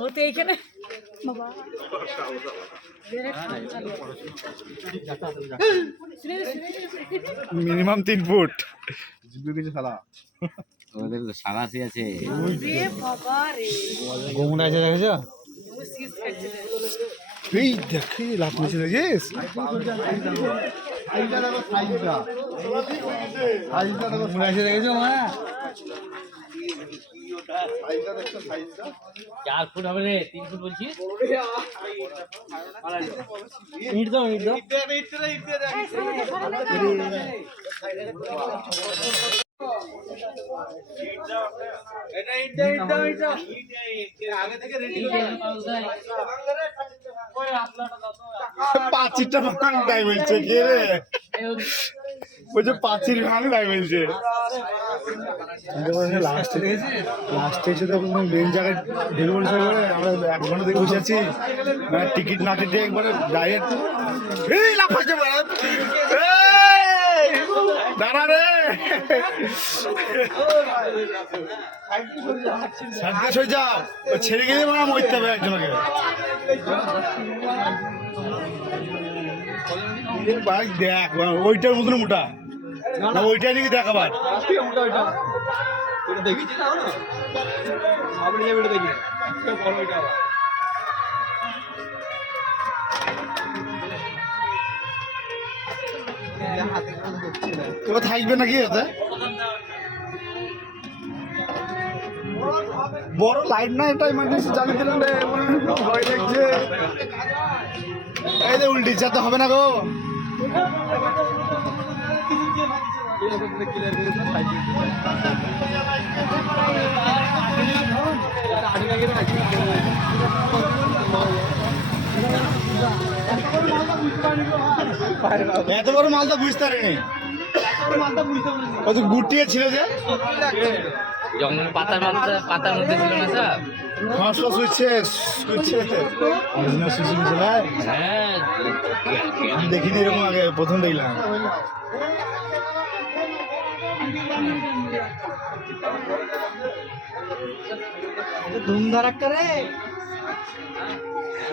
ও তো এইখানে বাবা মিনিমাম 3 ফুট কিছু খেলা ওদের তো সারাসি আছে বাবা রে গোমনা আছে দেখেছো এই দেখি লাভ নিচে দেখিস গোমনা আছে দেখেছো মা 4 ফুট হবে রে 3 ফুট বলছিস ইট দাও পাঁচিরটা ভাঙ তাই বলছে কে রে বলছে পাঁচির ভাঙ তাই বলছে লাস্টে এসে তো মেন জায়গায় ঢেলে বলছে আমরা 1 ঘন্টা থেকে বসে আছি টিকিট না কেটে একবারে ডাইরেক্ট লাফাচ্ছে দাঁড়া রে সাথে সই যাও ছেড়ে গেলে মানে মরতে হবে একজনকে দেখ ওইটার মতন মোটা না ওইটাই নাকি দেখ আবার দেখেছি না আপনি দেখি তোরা থাকবে নাকি ওতে বড় লাইট না এটা ইমার্জেন্সি জ্বালিয়ে দিলাম রে ভয় লাগছে এই যে উল্টি যেতে হবে না গো এত বড় মালটা বুঝতে পারিনি কত গুটিয়ে ছিল যে জঙ্গল পাতার মধ্যে ছিল না স্যার ফাঁসলা সুইচে হ্যাঁ আমি দেখিনি এরকম আগে প্রথম দেখলাম ধুম ধারাক্কা রে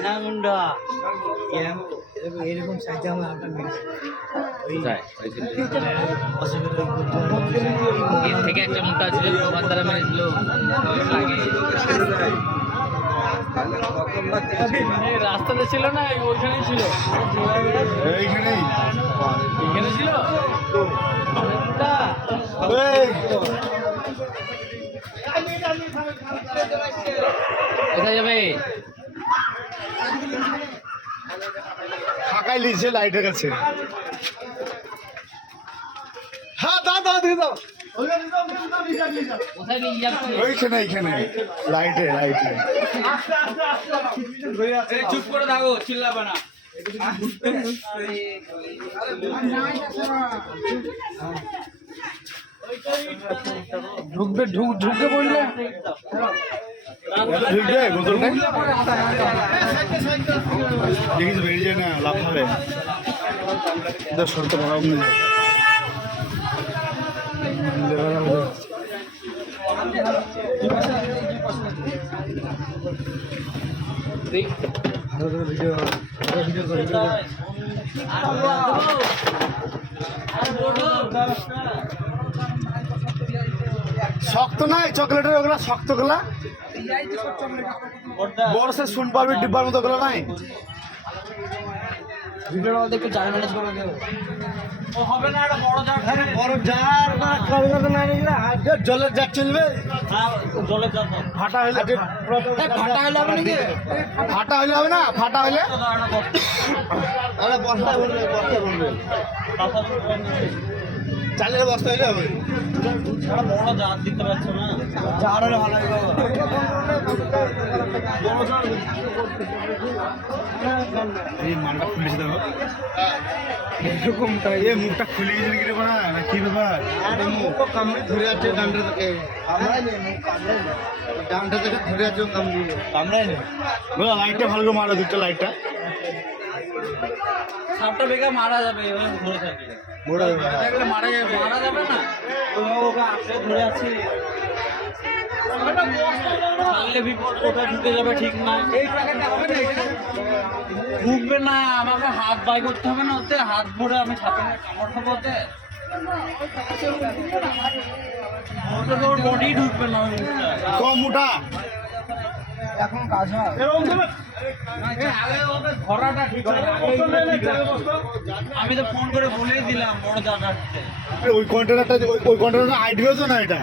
না মুন্ডা এরকম সাইজে আমার আটা মেরেছে এর থেকে একটা মোটা ছিল দোকানদারা মেরেছিল রাস্তাতে ছিল না ওইখানেই ছিল এইখানেই এখানে ছিল কোথায় যাবে ফাঁকাই লিখছে লাইটের কাছে হ্যাঁ দাও দিয়ে দাও কোথায় নিয়ে যাচ্ছি ওইখানে এইখানে লাইটে চুপ করে থাকো চিল্লাবে না ঢুকবে বললে ঢুকবে বোতলটা দেখিস বেরিয়ে যায় না লাভ হবে শর্ত ভাড়া নিয়ে যায় শক্ত নাই চকলেটের ওগুলা শক্ত গুলা বড় সে শুন পারবি ডিব্বার মতো গুলো নাই একটু জার ম্যানেজ করে দেবো হবে না একটা বড় জার জলের জার চলবে জলের জল ফাটা হলে ফাটা হলে হবে নাকি ফাটা হলে হবে না ফাটা হলে চালের বস্তা হলে হবে বড় জার দিতে পারছো না জার হলে ভালো হবে এই মালটা খুলেছে দেখো এরকমটা এ মুখটা খুলে গেছে নাকি রে বাড়া না কি ব্যাপার মুখ কামড়ে ধরে আছে ডান্ডা থেকে ডান্ডা থেকে ধরে আছে কামড়ায় না বলো লাইটটা ভালো করে মারো দুটো লাইটটা সাপটা বেগা মারা যাবে এভাবে ধরে থাকলে মোড়া যাবে মারা যাবে না ওকে আটকে ধরে আছে বিপদ কোথায় ঢুকে যাবে ঠিক নাই। ঢুকবে না, আমাকে হাত বাই করতে হবে না, ওতে হাত ভরে আমি ছাতে কামড় খাবো ওতে। ওতে তোর বডি ঢুকবে না ওই মুখটা। কম মোটা এখন কাজ হয় আগে ওকে ধরাটা ঠিক হয় না। আমি তো ফোন করে বলেই দিলাম বড় জায়গাতে ওই কন্টেনারটা ওই কন্টেনারটা আইডিও তো না এটা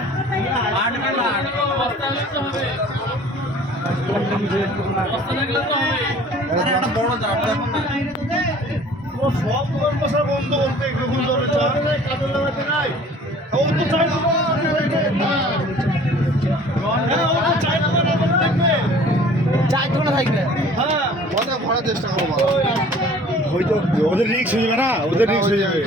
আটবে না, আরে একটা বড় জায়গা দেখো না। সব দোকান বসা বন্ধ করতে একটু ধরে কাজল লাগাতে নাই ও তো চাই চার দোকানে থাকবে হয়তো ওদের রিক্স হয়ে যাবে না, ওদের রিক্স হয়ে যাবে।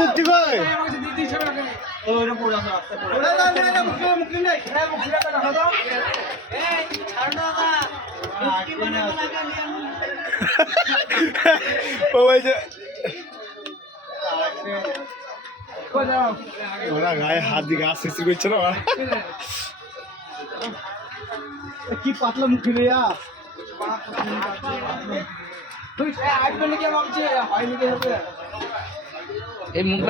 মুক্তি কই ওইটা পড়ে আছে রাস্তায় পড়ে ও ভাই যে ওরা গায়ে হাত দিয়ে গাছ সৃষ্টি করছে না কি পাতলা মুখি রে তুই আসবে নাকি ভাবছি হয় নাকি হবে এই মুখ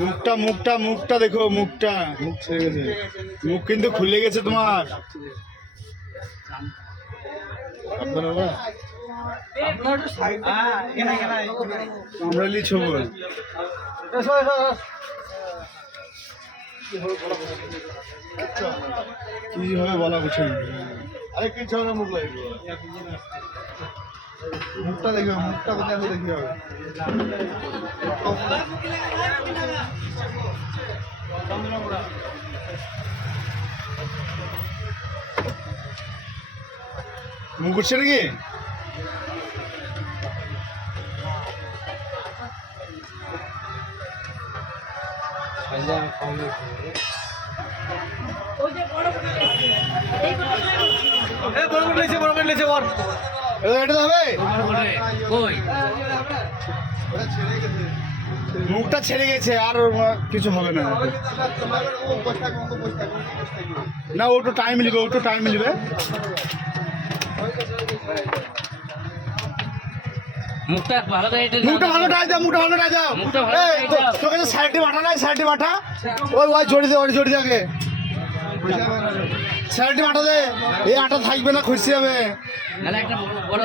মুখটা মুখটা মুখটা দেখো মুখটা মুখ ছেড়ে গেছে, মুখ কিন্তু খুলে গেছে তোমার। কামড়ালি ছবল কি হবে বলা বুঝে আরে কিছু হবে মুখ লাগবে মুখটা দেখবে মুখটা কোথায় আমি দেখি হবে মুখ উঠছে নাকি এটা হবে কই মুখটা ছেড়ে গেছে আর কিছু হবে না না ও তো টাইম নিবে, ও তো টাইম নিবে। মুখটা ভালো করে এটা মুখটা ভালো টাই দাও, মুখটা ভালো টাই দাও। মুখটা ভালো এই, টাই দাও। তোকে তো সাইডে মাঠা নাই, সাইডে মাঠা ওই ওই জড়ি দে, ওই জড়ি দে আগে সাইডে মাঠা দে, এই আটা থাকবে না, খুশি হবে। নাহলে একটা বড়